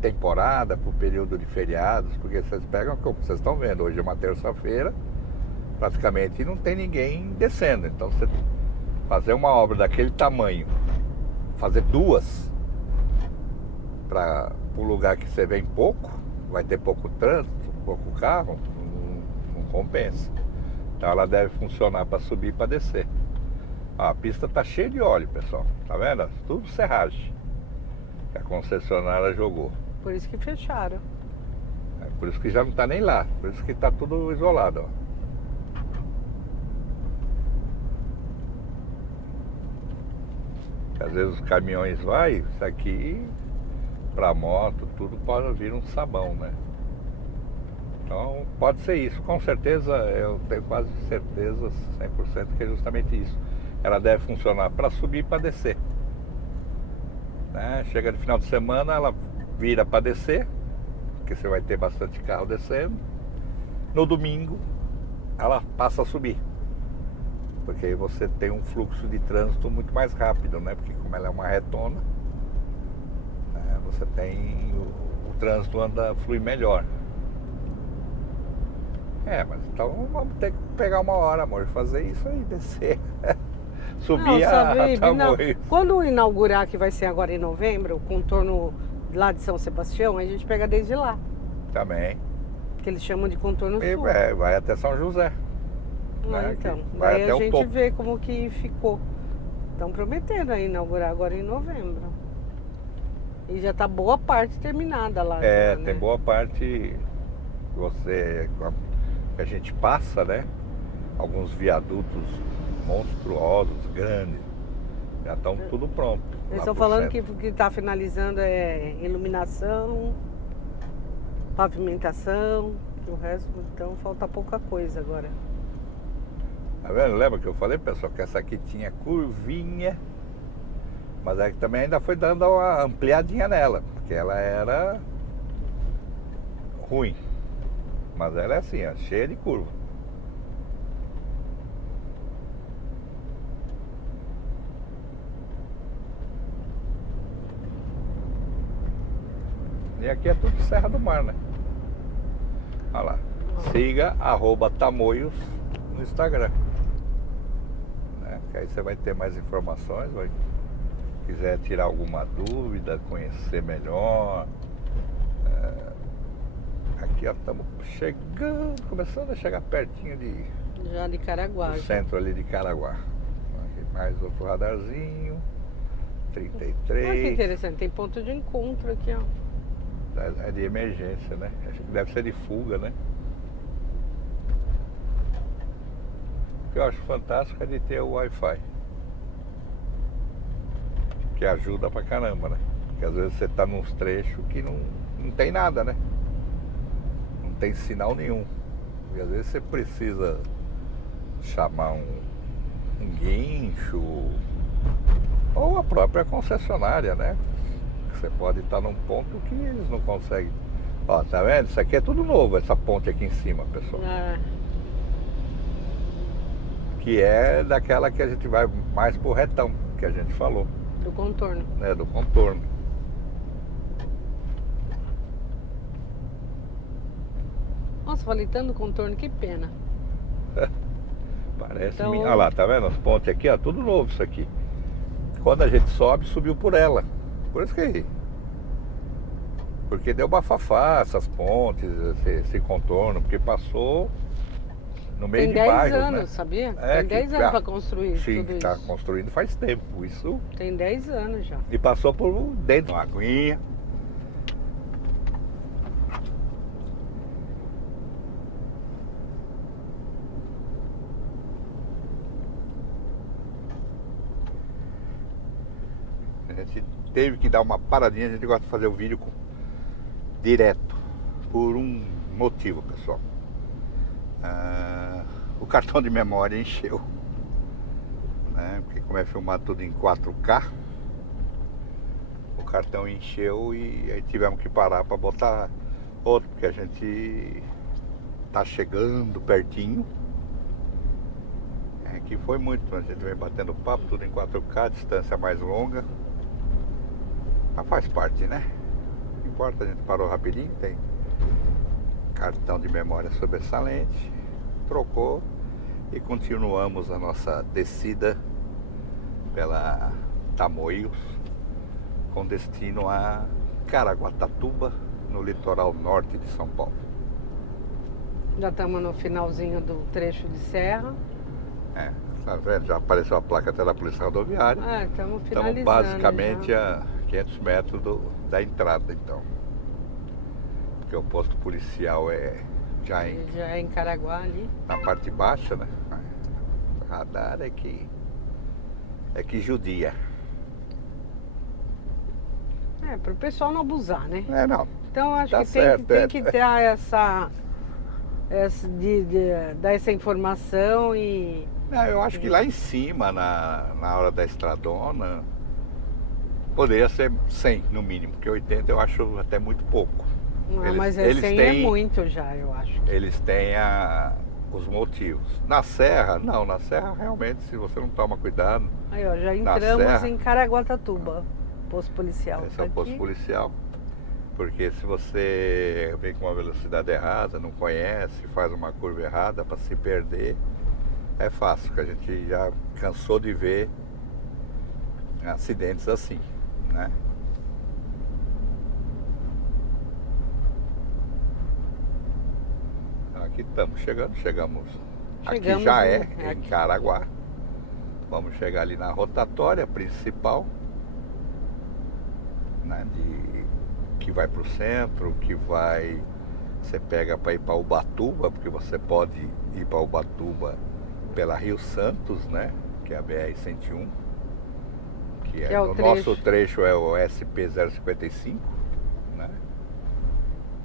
temporada, para o período de feriados, porque vocês pegam, como vocês estão vendo, hoje é uma terça-feira, praticamente não tem ninguém descendo. Então você fazer uma obra daquele tamanho, fazer duas para um lugar que você vem pouco, vai ter pouco trânsito, pouco carro, não compensa. Então ela deve funcionar para subir e para descer. A pista tá cheia de óleo, pessoal, tá vendo? Tudo serragem que a concessionária jogou. Por isso que fecharam. Por isso que já não tá nem lá, por isso que tá tudo isolado, ó. Às vezes os caminhões vai, isso aqui para moto, tudo pode vir um sabão, né? Então pode ser isso, com certeza, eu tenho quase certeza, 100% que é justamente isso. Ela deve funcionar para subir e para descer, né? Chega de final de semana, ela vira para descer, porque você vai ter bastante carro descendo. No domingo, ela passa a subir, porque aí você tem um fluxo de trânsito muito mais rápido, né? Porque como ela é uma retona, né? Você tem o trânsito flui melhor. Mas então vamos ter que pegar uma hora, amor, fazer isso aí, descer. Subir a Tamoios. Quando inaugurar, que vai ser agora em novembro, o contorno lá de São Sebastião, a gente pega desde lá. Também. Que eles chamam de contorno sul. Vai até São José. Né? Então, vai daí até a o gente topo. vê como que ficou. Estão prometendo a inaugurar agora em novembro. E já tá boa parte terminada lá. Né? Tem boa parte que a gente passa, né? Alguns viadutos monstruosos, grandes. Já estão tudo pronto. Eles estão falando que está finalizando iluminação, pavimentação, o resto, então falta pouca coisa agora. Tá vendo? Lembra que eu falei, pessoal, que essa aqui tinha curvinha, mas aí também ainda foi dando uma ampliadinha nela, porque ela era ruim. Mas ela é assim, ó, cheia de curva. E aqui é tudo Serra do Mar, né? Olha lá. Siga @Tamoios no Instagram. Né? Que aí você vai ter mais informações, quiser tirar alguma dúvida, conhecer melhor. Aqui ó, estamos chegando, começando a chegar pertinho Já de Caraguá. do centro ali de Caraguá. Aqui mais outro radarzinho. 33. Olha que interessante, tem ponto de encontro aqui, ó. É de emergência, né? Acho que deve ser de fuga, né? O que eu acho fantástico é de ter o Wi-Fi. Que ajuda pra caramba, né? Porque às vezes você tá nos trechos que não tem nada, né? Não tem sinal nenhum. E às vezes você precisa chamar um guincho ou a própria concessionária, né? Você pode estar num ponto que eles não conseguem. Ó, tá vendo? Isso aqui é tudo novo, essa ponte aqui em cima, pessoal. Que é daquela que a gente vai mais pro retão, que a gente falou. Do contorno. Né? Do contorno. Nossa, falei tanto contorno, que pena. Parece Então... Olha lá, tá vendo? As pontes aqui, ó, tudo novo isso aqui. Quando a gente sobe, subiu por ela. Por isso que... Porque deu bafafá essas pontes, esse contorno, porque passou no meio de bairros, Tem 10 anos, né? sabia? É, Tem 10 anos para construir sim, tudo tá isso. construindo faz tempo, isso. Tem 10 anos já. E passou por dentro, uma aguinha. A gente teve que dar uma paradinha, a gente gosta de fazer o vídeo direto, por um motivo, pessoal. O cartão de memória encheu, né? Porque como é filmado tudo em 4K, o cartão encheu e aí tivemos que parar para botar outro, porque a gente tá chegando pertinho. Que foi muito, a gente vem batendo papo, tudo em 4K, distância mais longa. Mas faz parte, né? Não importa, a gente parou rapidinho, tem cartão de memória sobressalente, trocou e continuamos a nossa descida pela Tamoios, com destino a Caraguatatuba, no litoral norte de São Paulo. Já estamos no finalzinho do trecho de serra. Tá vendo? Já apareceu a placa até da Polícia Rodoviária. Estamos finalizando. Estamos basicamente já. a 500 metros da entrada, então. Porque o posto policial já é em Caraguá ali. Na parte baixa, né? O radar é que judia. Para o pessoal não abusar, né? Não. Então acho Tá que certo, tem que ter dar essa informação e... Não, eu acho que lá em cima, na hora da estradona, poderia ser 100 no mínimo, porque 80 eu acho até muito pouco. Mas 100 é muito já, eu acho. Eles têm os motivos. Na serra, não, na serra realmente, se você não toma cuidado... Aí ó, já entramos em Caraguatatuba, posto policial. Esse é o posto policial. Porque se você vem com uma velocidade errada, não conhece, faz uma curva errada para se perder, é fácil, que a gente já cansou de ver acidentes assim, né? Aqui estamos chegamos. Aqui já em Caraguá. Vamos chegar ali na rotatória principal, né, que vai para o centro, você pega para ir para Ubatuba, porque você pode ir para Ubatuba pela Rio Santos, né, que é a BR-101, que é o nosso trecho é o SP-055, né,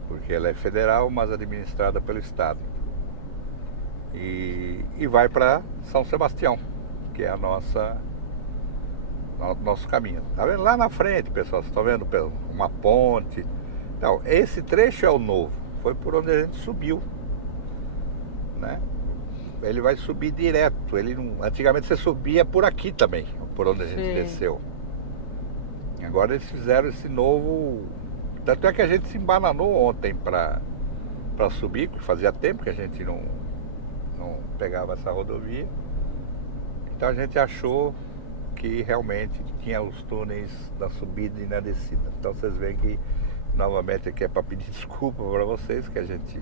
porque ela é federal, mas administrada pelo estado. E vai para São Sebastião, que é nosso caminho. Tá vendo? Lá na frente, pessoal, vocês estão vendo uma ponte. Então, esse trecho é o novo. Foi por onde a gente subiu, né? Ele vai subir direto. Antigamente você subia por aqui também, por onde a gente desceu. Agora eles fizeram esse novo Tanto é que a gente se embananou ontem para subir, porque fazia tempo que a gente não pegava essa rodovia. Então a gente achou que realmente tinha os túneis da subida e na descida. Então vocês veem que, novamente, aqui é para pedir desculpa para vocês, que a gente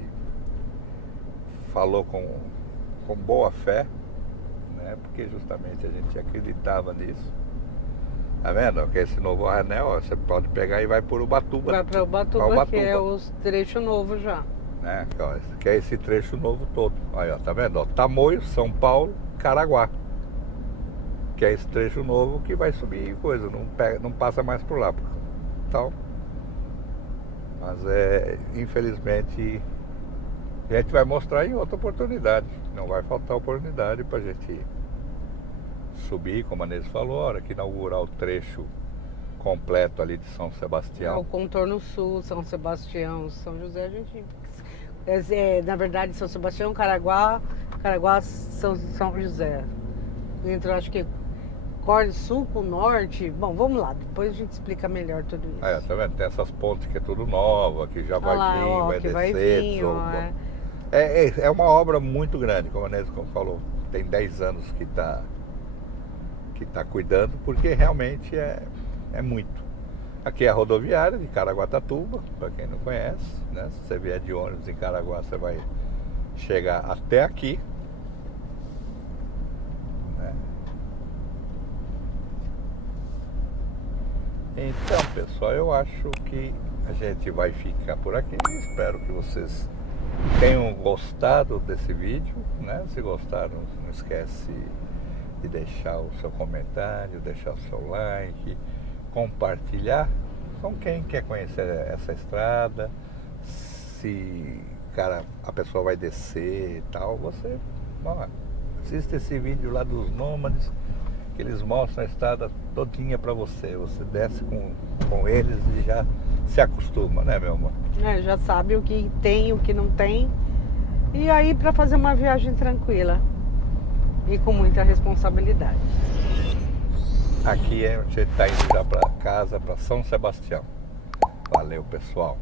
falou com boa fé, né? Porque justamente a gente acreditava nisso. Tá vendo? Que esse novo anel, ó, você pode pegar e vai por Ubatuba. Vai para Ubatuba, que é o trecho novo já. Né? Que é esse trecho novo todo. Aí, ó, tá vendo? Ó, Tamoio, São Paulo, Caraguá. Que é esse trecho novo que vai subir coisa, não passa mais por lá. Então, mas infelizmente, a gente vai mostrar em outra oportunidade. Não vai faltar oportunidade pra gente subir, como a Neise falou, a hora que inaugurar o trecho completo ali de São Sebastião. O contorno sul, São Sebastião, São José, a gente... na verdade, São Sebastião, Caraguá, São José. Entre, acho que, sul com norte. Bom, vamos lá, depois a gente explica melhor tudo isso. Tá vendo? Tem essas pontes que é tudo nova, que já vai vir, ó, vai que descer. vai vir, É uma obra muito grande, como a Neise falou. Tem 10 anos que tá cuidando, porque realmente é muito. Aqui é a rodoviária de Caraguatatuba, para quem não conhece, né? Se você vier de ônibus em Caraguá, você vai chegar até aqui, né? Então, pessoal, eu acho que a gente vai ficar por aqui. Espero que vocês tenham gostado desse vídeo, né? Se gostaram, não esquece de deixar o seu comentário, deixar o seu like, compartilhar com quem quer conhecer essa estrada. Se, cara, a pessoa vai descer e tal, você assista esse vídeo lá dos Nômades, que eles mostram a estrada todinha pra você. Você desce com eles e já se acostuma, né, meu amor? Já sabe o que tem, o que não tem. E aí, para fazer uma viagem tranquila e com muita responsabilidade. Aqui a gente está indo já para casa, para São Sebastião. Valeu, pessoal.